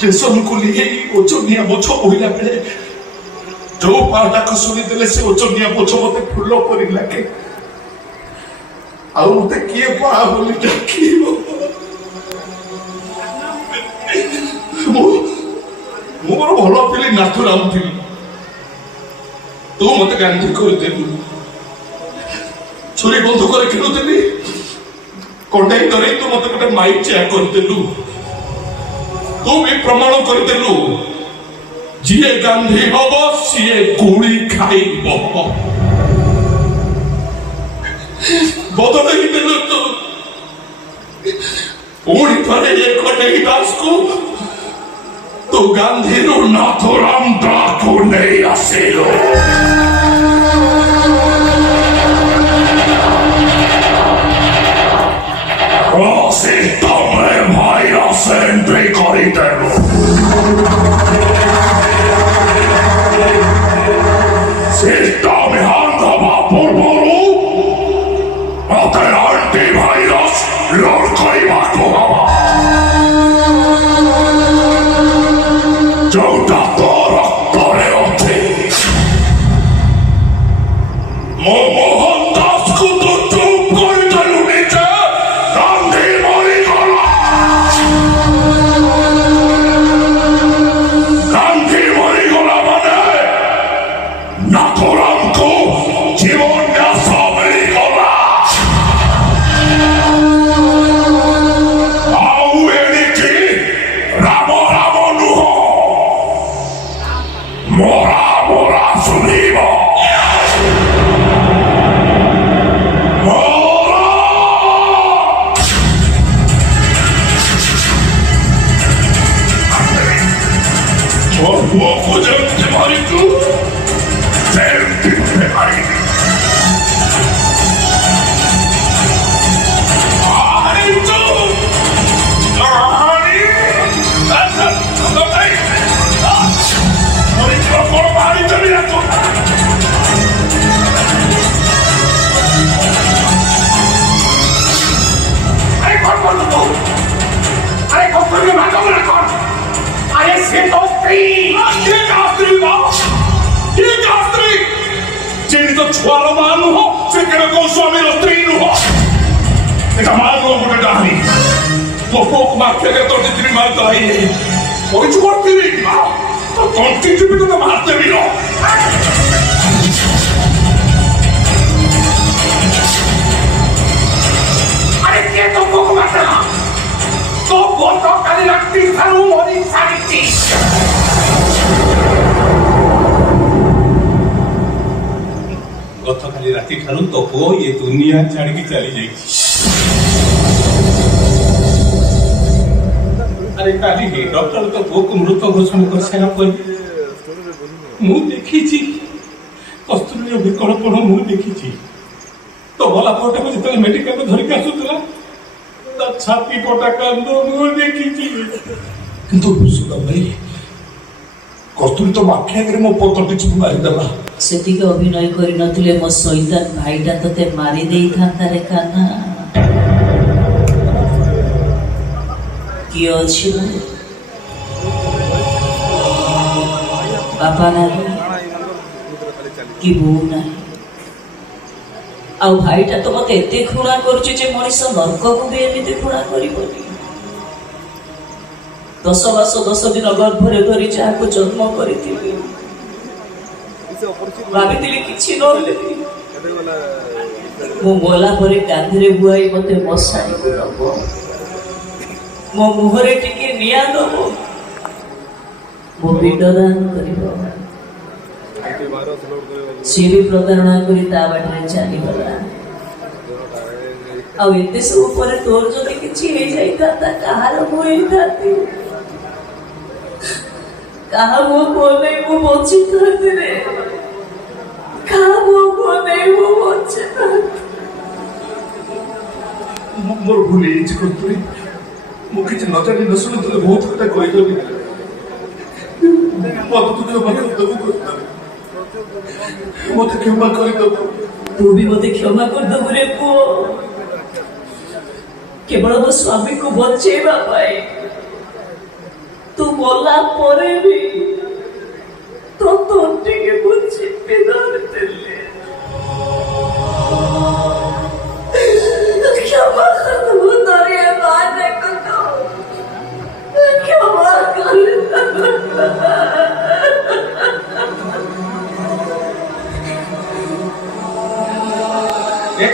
Station को लिए ओजनिया बोझ बोला बेले जो पाटा को सुनी देले से ओजनिया बोझ मते फुल परी लागे आउ मते किए पा बोली डाकियो मोर भलो पिली नाथुराम थिली तू मते गांधी कर देलु छुरी बंदूक रे खेलुतली कंढई धरे तू मते गोटे माइक चेक कर देलु तू भी प्रमाण कर देलु जिए गांधी हब सीए गुड़ी खाइब बदल देलु तू पुणी थरे ये कंढई दास को तू गांधी रो नाथुराम डाकू नहीं आसिलो Sempre corritelo Sista mi handa va por boru Ate antivirus lorkai vakuhava Jouta torakkare oti Momohan tasku tuttu koritelu niche Gandhi morikola Gandhi morikola mane Nathuram ko जीवन dasa morikola Au eniki Ramo Ramo nuho Mora Mora sunibo वो मुझे तुम्हारी तू selfie में आएगी आई तू कहानी ऐसा तो नहीं और इतना बड़ा भारी चली है तू अरे कौन तू अरे कौन में मारो ना कौन अरे से दोस्ती ये कास्त्री बा ये कास्त्री जेनी तो छुआलो मानु हो से केरे को स्वामी रो स्त्री नु हो एटा मानु गोटे डाहनी तो पोक मार के तो जितनी मार तो आई है और छुआती रे तो तंती टिपी तो मारते भी लो अरे के तो पोक मारता तो बोलतो काली लगती थारू मोरी सारिती गत काली राती ठारू तो को ये दुनिया छाड़ के चली जाई अरे काली हे डॉक्टर तो को मृत घोषणा कर सेना पर मु देखी छी कस्तूरी विकल्पण मु देखी छी तो बोला कोटे में जतले मेडिकल में धरि के आसुतला छाती पोटा कांदो मु देखी छी किंतु सुदा भाई कस्तूरी तो माखे आगे मो पोतो टिच मारी देला सेति के अभिनय करि नथिले मो सैतान भाईटा तते मारी देई थांता रे कान्हा की अछि बापा ना की बू ना आ भाईटा तो मते एते खुणा करछु जे मनिष नरक को भी एमिते खुणा करिवनी 10 मास 10 दिन गर्भरे धरी जाको जन्म करिथिबी भाविथिली किछि नहले मो बोला परे कांधरे बुआई मते मसाणी को रबो मो मुहरे टिके निया दबो मो पिंडदान करिवो सी भी प्रतारणा करी ता बाटरे चली गला आ एते सब परे तोर जदि किछि हे जाइता ता कहार होई थाती कहा वो को नहीं वो बच्ची थाती रे कहा वो को नहीं वो बच्ची थाती मोर भूली इच करतुरी मु किछ न जानि न सुनि तले बहुत कथा कहि देबी मत तू के मत दबु मत क्षमा कर दो तू भी मत क्षमा कर दो रे पुओ केवल वो स्वामी को बचेबा पाए ତୁ ଗଲା ପରେ ବି ତୋ ତଣ୍ଟିକି ମୁଁ ଚିପି ଧରିଥିଲି। କ୍ଷମା କରିବୁ ତୋର ଏ ମାନେକୁ କ୍ଷମା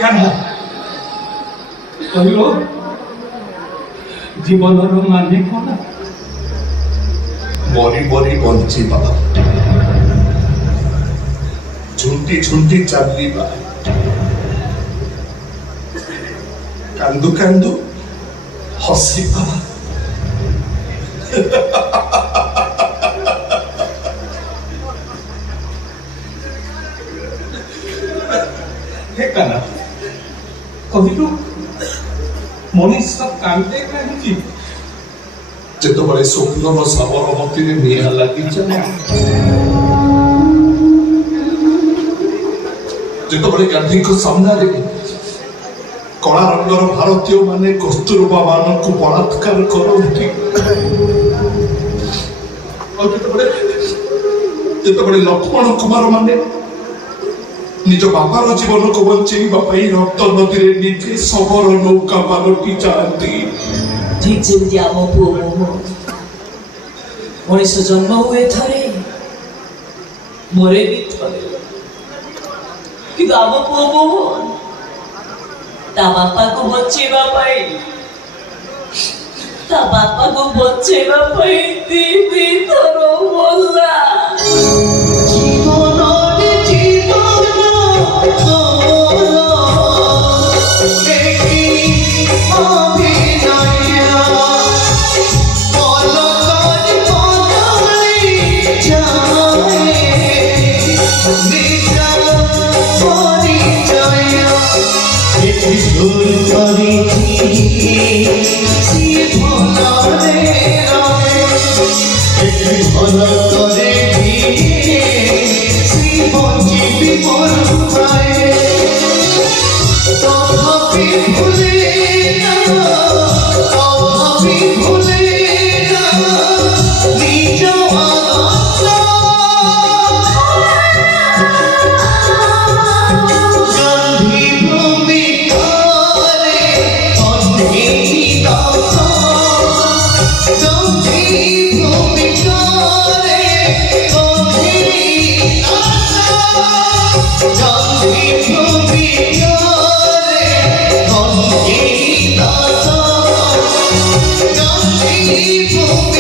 kanha କହିଲ ଜୀବନର ମାନେ କଣ? ମରି ମରି ବଞ୍ଚିବା, ଝୁଣ୍ଟି ଝୁଣ୍ଟି ଚାଲିବା, କାନ୍ଦୁ କାନ୍ଦୁ ହସିବା। kanha କହିଲୁ ମଣିଷ କାନ୍ଦେ କାହିଁକି? ଯେତେବେଳେ ସ୍ୱପ୍ନର ସାବରମତୀରେ ନିଆଁ ଲାଗିଯାଏ, ଯେତେବେଳେ ଗାନ୍ଧୀଙ୍କ ସାମ୍ନାରେ କଳା ରଙ୍ଗର ଭାରତୀୟ ମାନେ କସ୍ତୁରବା ମାନଙ୍କୁ ବଳାତ୍କାର କରନ୍ତି, ଆଉ ଯେତେବେଳେ ଲକ୍ଷ୍ମଣ କୁମାର ମାନେ ନିଜ ବାପାର ଜୀବନକୁ ବଞ୍ଚେଇବା ପାଇଁ ରକ୍ତ ନଦୀରେ ନିଜେ ଶବର ନୌକା ପାଲଟି ଯାଆନ୍ତି। ଠିକ୍ ଯେମିତି ଆମ ପୁଅ ମୋହ ମଣିଷ ଜନ୍ମ ହୁଏ ଥରେ, ମରେ ବି ଥରେ, କିନ୍ତୁ ଆମ ପୁଅ ମୋହ ତା ବାପାକୁ ବଞ୍ଚେଇବା ପାଇଁ ଦି ଥର ମଲା। Gandhi, bhumikare